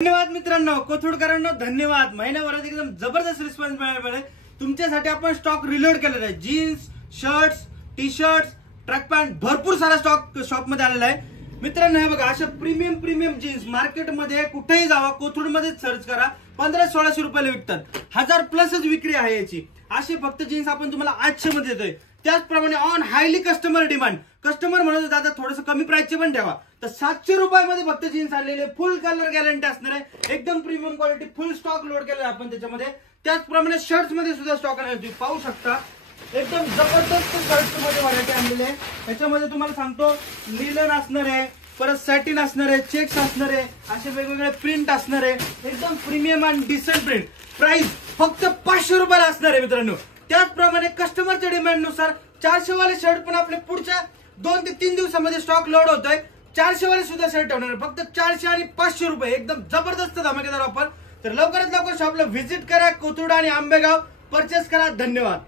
धन्यवाद मित्रांनो, कोथरूडकरांनो धन्यवाद। महिन्याभरात एकदम जबरदस्त रिस्पॉन्स मिळाला तुमच्यासाठी। आपण स्टॉक रिलोड केलेला आहे। Jeans, shirts, T shirts, track pant भरपूर सारा स्टॉक शॉप मध्ये आलेला आहे मित्रांनो। हे बघा, अशा प्रीमियम जीन्स मार्केटमध्ये कुठेही जावा, कोथरूडमध्ये सर्च करा, 1500-1600 रुपयाला विकतात। 1000+ विक्री आहे याची। असे फक्त जीन्स आपण तुम्हाला 800 मध्ये देतोय। त्याचप्रमाणे on highly customer demand, customer म्हणत दादा थोडंसं कमी प्राइसचे पण ठेवा, तर 700 रुपयामध्ये फक्त जीन्स आलेले, फुल कलर गॅरंटी असणार आहे, एकदम प्रीमियम क्वालिटी, फुल स्टॉक लोड केलेला आहे आपण त्याच्यामध्ये। त्याचप्रमाणे शर्ट्स मध्ये सुद्धा स्टॉक आहे, तुम्ही पाहू शकता। एकदम जबरदस्त शर्ट्स मध्ये व्हरायटी आणलेली आहे। त्याच्यामध्ये तुम्हाला सांगतो, लिलन असणार आहे, परत सॅटिन असणार आहे, चेक्स असणार आहे, असे वेगवेगळे प्रिंट असणार आहे, एकदम प्रीमियम आणि डिसेंट प्रिंट। प्राइस फक्त 500 रुपयाला असणार आहे मित्रांनो। त्याचप्रमाणे कस्टमरच्या डिमांड नुसार 400 वाले शर्ट पण आपले पुढच्या 2 ते 3 दिवसामध्ये स्टॉक लोड होतोय। 400 वाले सुद्धा शर्ट ठेवणार, फक्त 400 आणि 500 रुपये, एकदम जबरदस्त धमाकेदार ऑफर। तर लवकरात लवकर शॉपला व्हिजिट करा, कोथरूड आणि आंबेगाव परचेस करा। धन्यवाद।